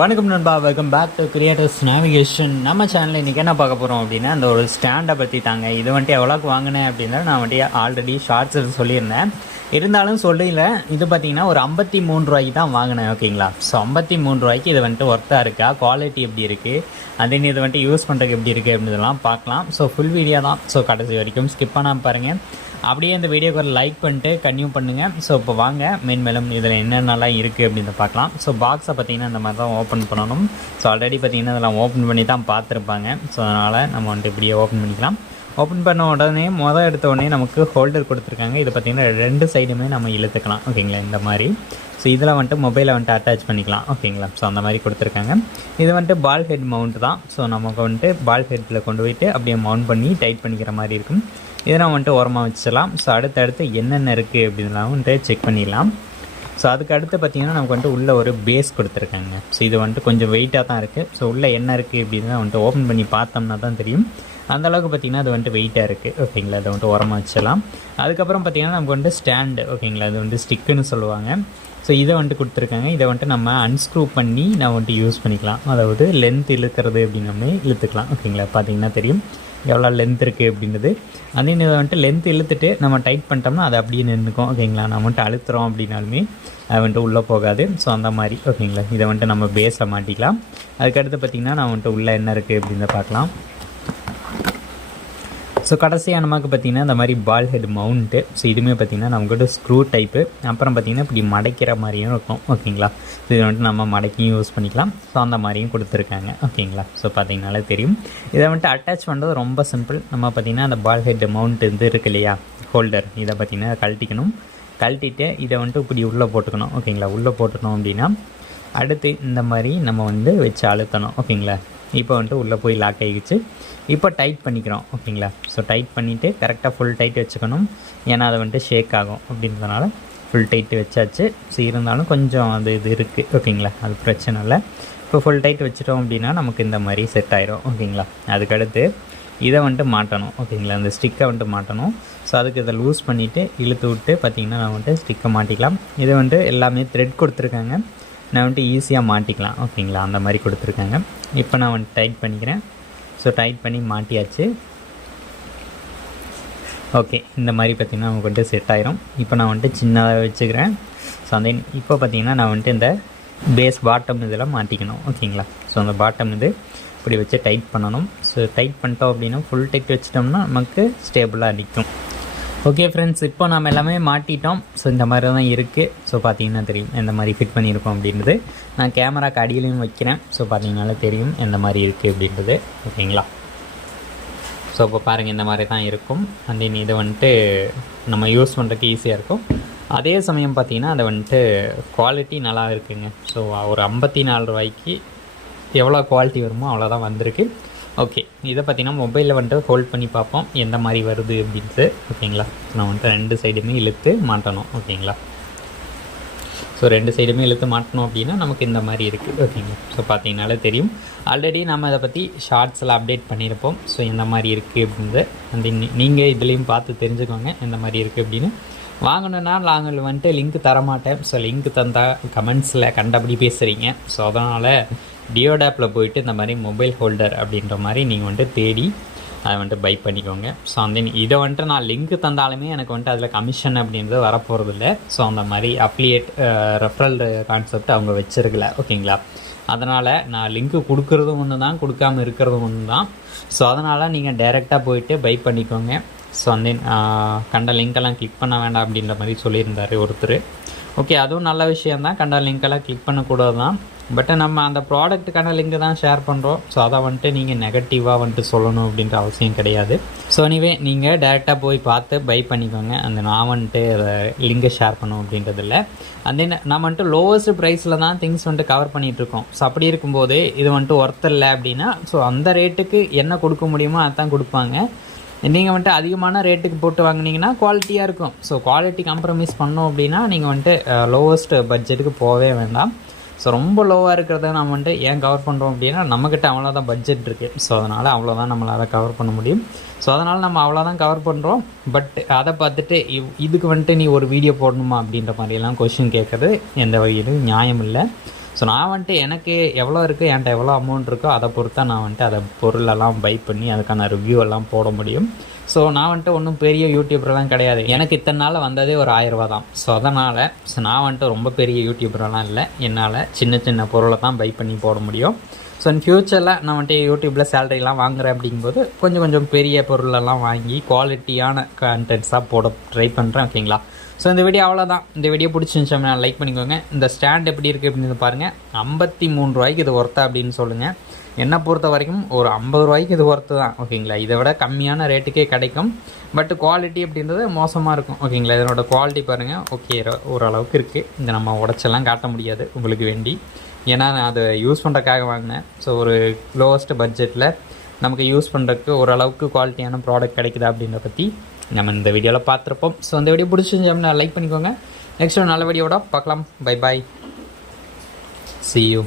வணக்கம் நண்பா, welcome back to creators navigation. நம்ம சேனலில் இன்றைக்கி என்ன பார்க்க போகிறோம் அப்படின்னா, அந்த ஒரு ஸ்டாண்டை பற்றி தாங்க. இது வந்துட்டு எவ்வளோக்கு வாங்கினேன் அப்படின்னா, நான் வந்துட்டு ஆல்ரெடி ஷார்ட்ஸில் சொல்லியிருந்தேன். இருந்தாலும் சொல்லல. இது பார்த்தீங்கன்னா ஒரு 53 ரூபாய்க்கு தான் வாங்கினேன். ஓகேங்களா? ஸோ 53 ரூபாய்க்கு இது வந்துட்டு ஒர்த்தாக இருக்கா, குவாலிட்டி எப்படி இருக்குது, அதே இது வந்துட்டு யூஸ் பண்ணுறதுக்கு எப்படி இருக்குது அப்படின்றதெல்லாம் பார்க்கலாம். ஸோ ஃபுல் வீடியோ தான். ஸோ கடைசி வரைக்கும் ஸ்கிப் பண்ணாமல் பாருங்கள். அப்படியே இந்த வீடியோக்கு ஒரு லைக் பண்ணிட்டு கன்டினியூ பண்ணுங்கள். ஸோ இப்போ வாங்க மேலும் இதில் என்னென்னலாம் இருக்குது அப்படின்னு பார்க்கலாம். ஸோ பாக்ஸை பார்த்திங்கன்னா இந்த மாதிரி தான் ஓப்பன் பண்ணணும். ஸோ ஆல்ரெடி பார்த்திங்கன்னா இதெல்லாம் ஓப்பன் பண்ணி தான் பார்த்துருப்பாங்க. ஸோ அதனால் நம்ம வந்துட்டு இப்படியே ஓப்பன் பண்ணிக்கலாம். ஓப்பன் பண்ண உடனே எடுத்த உடனே நமக்கு ஹோல்டர் கொடுத்துருக்காங்க. இது பார்த்திங்கன்னா 2 சைடுமே நம்ம இழுத்துக்கலாம். ஓகேங்களா? இந்த மாதிரி. ஸோ இதில் வந்துட்டு மொபைலை வந்துட்டு அட்டாச் பண்ணிக்கலாம். ஓகேங்களா? ஸோ அந்த மாதிரி கொடுத்துருக்காங்க. இது வந்துட்டு பால் ஹெட் மவுண்ட் தான். ஸோ நமக்கு வந்துட்டு பால் ஹெட்டில் கொண்டு போயிட்டு அப்படியே மவுண்ட் பண்ணி டைட் பண்ணிக்கிற மாதிரி இருக்கும். இதை நான் வந்துட்டு ஓரமாக வச்சிடலாம். ஸோ அடுத்தடுத்து என்னென்ன இருக்குது அப்படின்லாம் வந்துட்டு செக் பண்ணிடலாம். ஸோ அதுக்கு அடுத்து பார்த்திங்கன்னா நமக்கு வந்துட்டு உள்ளே ஒரு பேஸ் கொடுத்துருக்காங்க. ஸோ இது வந்துட்டு கொஞ்சம் வெயிட்டாக தான் இருக்குது. ஸோ உள்ளே என்ன இருக்குது அப்படின்னு வந்துட்டு ஓப்பன் பண்ணி பார்த்தோம்னா தான் தெரியும். அந்தளவுக்கு பார்த்திங்கன்னா அது வந்துட்டு வெயிட்டாக இருக்குது. ஓகேங்களா? அதை வந்துட்டு ஓரமாக வச்சிடலாம். அதுக்கப்புறம் பார்த்திங்கன்னா நமக்கு வந்துட்டு ஸ்டாண்டு. ஓகேங்களா? அது வந்துட்டு ஸ்டிக்குன்னு சொல்லுவாங்க. ஸோ இதை வந்துட்டு கொடுத்துருக்காங்க. இதை வந்துட்டு நம்ம அன்ஸ்க்ரூ பண்ணி நான் வந்துட்டு யூஸ் பண்ணிக்கலாம். அதாவது லென்த் இழுக்கிறது அப்படின்னு நம்ம இழுத்துக்கலாம். ஓகேங்களா? பார்த்திங்கன்னா தெரியும் எவ்வளோ லென்த் இருக்குது அப்படின்றது. அதே இதை வந்துட்டு லென்த் இழுத்துட்டு நம்ம டைட் பண்ணிட்டோம்னா அது அப்படியே நின்றுக்கும். ஓகேங்களா? நம்ம வந்துட்டு அழுத்துறோம் அப்படின்னாலுமே அது வந்துட்டு உள்ளே போகாது. ஸோ அந்த மாதிரி. ஓகேங்களா? இதை வந்துட்டு நம்ம பேஸில் மாட்டிக்கலாம். அதுக்கடுத்து பார்த்திங்கன்னா நான் வந்துட்டு உள்ளே என்ன இருக்குது அப்படின்னு பார்க்கலாம். ஸோ கடைசியாக நமக்கு பார்த்திங்கன்னா இந்த மாதிரி பால் ஹெட் மவுண்ட்டு. ஸோ இதுவுமே பார்த்திங்கன்னா நமக்கு ஸ்க்ரூ டைப்பு. அப்புறம் பார்த்திங்கன்னா இப்படி மடைக்கிற மாதிரியும் இருக்கும். ஓகேங்களா? ஸோ இது வந்துட்டு நம்ம மடக்கியும் யூஸ் பண்ணிக்கலாம். ஸோ அந்த மாதிரியும் கொடுத்துருக்காங்க. ஓகேங்களா? ஸோ பார்த்திங்கனாலே தெரியும். இதை வந்துட்டு அட்டாச் பண்ணுறது ரொம்ப சிம்பிள். நம்ம பார்த்திங்கன்னா அந்த பால் ஹெட் மவுண்ட் இருக்கு இல்லையா, ஹோல்டர், இதை பார்த்திங்கன்னா கழட்டிக்கணும். கழட்டிட்டு இதை வந்துட்டு இப்படி உள்ளே போட்டுக்கணும். ஓகேங்களா? உள்ளே போட்டுக்கணும் அப்படின்னா அடுத்து இந்த மாதிரி நம்ம வந்து வச்சு அழுத்தணும். ஓகேங்களா? இப்போ வந்துட்டு உள்ளே போய் லாக் ஆகிடுச்சு. இப்போ டைட் பண்ணிக்கிறோம். ஓகேங்களா? ஸோ டைட் பண்ணிவிட்டு கரெக்டாக ஃபுல் டைட் வச்சுக்கணும். ஏன்னா அதை வந்துட்டு ஷேக் ஆகும் அப்படின்றதுனால ஃபுல் டைட்டு வச்சாச்சு. ஸோ இருந்தாலும் கொஞ்சம் அது இது இருக்குது. ஓகேங்களா? அது பிரச்சனை இல்லை. இப்போ ஃபுல் டைட் வச்சிட்டோம் அப்படின்னா நமக்கு இந்த மாதிரி செட் ஆயிரும். ஓகேங்களா? அதுக்கடுத்து இதை வந்துட்டு மாட்டணும். ஓகேங்களா? அந்த ஸ்டிக்கை வந்துட்டு மாட்டணும். ஸோ அதுக்கு இதை லூஸ் பண்ணிவிட்டு இழுத்து விட்டு பார்த்திங்கன்னா நான் வந்துட்டு ஸ்டிக்கை மாட்டிக்கலாம். இது வந்துட்டு எல்லாமே த்ரெட் கொடுத்துருக்காங்க. நான் வந்துட்டு ஈஸியாக மாட்டிக்கலாம். ஓகேங்களா? அந்த மாதிரி கொடுத்துருக்காங்க. இப்போ நான் வந்துட்டு டைட் பண்ணிக்கிறேன். ஸோ டைட் பண்ணி மாட்டியாச்சு. ஓகே, இந்த மாதிரி பார்த்திங்கன்னா நமக்கு வந்துட்டு செட் ஆயிரும். இப்போ நான் வந்துட்டு சின்னதாக வச்சுக்கிறேன். ஸோ அந்த இப்போ பார்த்திங்கன்னா நான் வந்துட்டு இந்த பேஸ் பாட்டம் இதெல்லாம் மாட்டிக்கணும். ஓகேங்களா? ஸோ அந்த பாட்டம் இது இப்படி வச்சு டைட் பண்ணணும். ஸோ டைட் பண்ணிட்டோம் அப்படின்னா ஃபுல் டைட் வச்சிட்டோம்னா நமக்கு ஸ்டேபிளாக நிற்கும். ஓகே ஃப்ரெண்ட்ஸ், இப்போ நம்ம எல்லாமே மாட்டிட்டோம். ஸோ இந்த மாதிரி தான் இருக்குது. ஸோ பார்த்திங்கன்னா தெரியும் எந்த மாதிரி ஃபிட் பண்ணியிருக்கோம் அப்படின்றது. நான் கேமராக்கு அடியிலையும் வைக்கிறேன். ஸோ பார்த்திங்கனால தெரியும் எந்த மாதிரி இருக்குது அப்படின்றது. ஓகேங்களா? ஸோ இப்போ பாருங்கள் இந்த மாதிரி தான் இருக்கும். அந்த இது வந்துட்டு நம்ம யூஸ் பண்ணுறதுக்கு ஈஸியாக இருக்கும். அதே சமயம் பார்த்திங்கன்னா அதை வந்துட்டு குவாலிட்டி நல்லா இருக்குங்க. ஸோ ஒரு 54 ரூபாய்க்கு எவ்வளோ குவாலிட்டி வருமோ அவ்வளோதான் வந்திருக்கு. ஓகே, இதை பார்த்திங்கன்னா மொபைலில் வந்துட்டு ஹோல்ட் பண்ணி பார்ப்போம் எந்த மாதிரி வருது அப்படின்ட்டு. ஓகேங்களா? நான் வந்துட்டு 2 சைடுமே இழுத்து மாட்டணும். ஓகேங்களா? ஸோ 2 சைடுமே இழுத்து மாட்டணும் அப்படின்னா நமக்கு இந்த மாதிரி இருக்குது. ஓகேங்களா? ஸோ பார்த்தீங்கனாலே தெரியும். ஆல்ரெடி நம்ம அதை பற்றி ஷார்ட்ஸில் அப்டேட் பண்ணியிருப்போம். ஸோ எந்த மாதிரி இருக்குது அப்படின்றது அந்த நீங்கள் இதுலேயும் பார்த்து தெரிஞ்சுக்கோங்க எந்த மாதிரி இருக்குது அப்படின்னு. வாங்கணுன்னா நாங்கள் வந்துட்டு லிங்க் தரமாட்டேன். ஸோ லிங்க் தந்தால் கமெண்ட்ஸில் கண்டபடி பேசுகிறீங்க. ஸோ அதனால் டியோடாப்பில் போயிட்டு இந்த மாதிரி மொபைல் ஹோல்டர் அப்படின்ற மாதிரி நீங்கள் வந்துட்டு தேடி அதை வந்துட்டு பை பண்ணிக்கோங்க. ஸோ அந்த இதை வந்துட்டு நான் லிங்க் தந்தாலுமே எனக்கு வந்துட்டு அதில் கமிஷன் அப்படின்றது வரப்போகிறது இல்லை. ஸோ அந்த மாதிரி அப்ளியேட் ரெஃபரல் கான்செப்ட் அவங்க வச்சுருக்கல. ஓகேங்களா? அதனால் நான் லிங்க்கு கொடுக்குறதும் ஒன்று தான், கொடுக்காமல் இருக்கிறதும் ஒன்று தான். ஸோ அதனால் நீங்கள் டைரெக்டாக போயிட்டு பை பண்ணிக்கோங்க. ஸோ அந்த கண்ட லிங்க்கெல்லாம் கிளிக் பண்ண வேண்டாம் அப்படின்ற மாதிரி சொல்லியிருந்தார் ஒருத்தர். ஓகே, அதுவும் நல்ல விஷயந்தான். கண்ட லிங்க்கெல்லாம் கிளிக் பண்ணக்கூடாது தான். பட் நம்ம அந்த ப்ராடக்ட்டுக்கான லிங்க்கு தான் ஷேர் பண்ணுறோம். ஸோ அதை வந்துட்டு நீங்கள் நெகட்டிவாக வந்துட்டு சொல்லணும் அப்படின்ற அவசியம் கிடையாது. ஸோ எனிவே நீங்கள் டேரெக்டாக போய் பார்த்து பை பண்ணிக்கோங்க. அந்த நான் வந்துட்டு அதை லிங்கை ஷேர் பண்ணணும் அப்படின்றது இல்லை. அந்த நம்ம வந்துட்டு லோவஸ்ட் ப்ரைஸில் தான் திங்ஸ் வந்துட்டு கவர் பண்ணிகிட்ருக்கோம். ஸோ அப்படி இருக்கும்போது இது வந்துட்டு ஒர்த் இல்லை அப்படின்னா ஸோ அந்த ரேட்டுக்கு என்ன கொடுக்க முடியுமோ அதுதான் கொடுப்பாங்க. நீங்கள் வந்துட்டு அதிகமான ரேட்டுக்கு போட்டு வாங்கினீங்கன்னா குவாலிட்டியாக இருக்கும். ஸோ குவாலிட்டி காம்ப்ரமைஸ் பண்ணோம் அப்படின்னா நீங்கள் வந்துட்டு லோவஸ்ட் பட்ஜெட்டுக்கு போகவே வேண்டாம். ஸோ ரொம்ப லோவாக இருக்கிறத நம்ம வந்துட்டு ஏன் கவர் பண்ணுறோம் அப்படின்னா நம்மக்கிட்ட அவ்வளோதான் பட்ஜெட் இருக்குது. ஸோ அதனால் அவ்வளோதான் நம்மளால் கவர் பண்ண முடியும். ஸோ அதனால் நம்ம அவ்வளோதான் கவர் பண்ணுறோம். பட் அதை பார்த்துட்டு இதுக்கு வந்துட்டு நீ ஒரு வீடியோ போடணுமா அப்படின்ற மாதிரிலாம் கொஷின் கேட்குறது எந்த வகையிலும் நியாயம் இல்லை. ஸோ நான் வந்துட்டு எனக்கு எவ்வளோ இருக்குது, என்கிட்ட எவ்வளோ அமௌண்ட் இருக்கோ அதை பொறுத்தா நான் வந்துட்டு அதை பொருளெல்லாம் பை பண்ணி அதுக்கான ரிவ்யூ எல்லாம் போட முடியும். ஸோ நான் வந்துட்டு ஒன்றும் பெரிய யூடியூபர்லாம் கிடையாது. எனக்கு இத்தனை நாள் வந்ததே ஒரு 1000 ரூபா தான். ஸோ அதனால் நான் வந்துட்டு ரொம்ப பெரிய யூடியூபரெலாம் இல்லை. என்னால் சின்ன சின்ன பொருளை தான் பை பண்ணி போட முடியும். ஸோ இன் ஃப்யூச்சரில் நான் வந்துட்டு யூடியூப்பில் சேலரிலாம் வாங்குறேன் அப்படிங்கும்போது கொஞ்சம் பெரிய பொருளெல்லாம் வாங்கி குவாலிட்டியான கண்டென்ட்ஸாக போட ட்ரை பண்ணுறேன். ஓகேங்களா? ஸோ இந்த வீடியோ அவ்வளோதான். இந்த வீடியோ பிடிச்சிருந்துச்சோம்னா லைக் பண்ணிக்கோங்க. இந்த ஸ்டாண்ட் எப்படி இருக்குது அப்படின்னு பாருங்கள். 53 ரூபாய்க்கு இது ஒர்த்தா அப்படின்னு சொல்லுங்கள். என்னை பொறுத்த வரைக்கும் ஒரு 50 ரூபாய்க்கு இது ஒர்த்து தான். ஓகேங்களா? இதை விட கம்மியான ரேட்டுக்கே கிடைக்கும். பட் குவாலிட்டி அப்படின்றது மோசமாக இருக்கும். ஓகேங்களா? இதனோட குவாலிட்டி பாருங்கள். ஓகே, ஓரளவுக்கு இருக்குது. இந்த நம்ம உடச்செல்லாம் காட்ட முடியாது உங்களுக்கு வேண்டி, ஏன்னா நான் அதை யூஸ் பண்ணுறதுக்காக வாங்கினேன். ஸோ ஒரு லோவஸ்ட் பட்ஜெட்டில் நமக்கு யூஸ் பண்ணுறதுக்கு ஓரளவுக்கு குவாலிட்டியான ப்ராடக்ட் கிடைக்குதா அப்படின்றத பற்றி நம்ம இந்த வீடியோவில் பார்த்துருப்போம். ஸோ அந்த வீடியோ பிடிச்சிருந்தோம்னா லைக் பண்ணிக்கோங்க. நெக்ஸ்ட் ஒரு நல்ல வீடியோட பார்க்கலாம். Bye bye, see you.